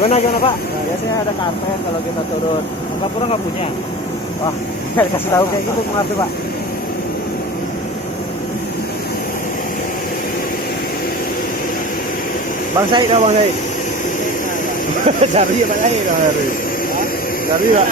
Gimana Pak? Nah, biasanya ada karpet kalau kita turun. Singapura nggak punya. Wah, kasih tahu kayak gitu mengerti Pak. Bang Said dah Bang Said. Cari ya Pak Said dah cari. Cari ya.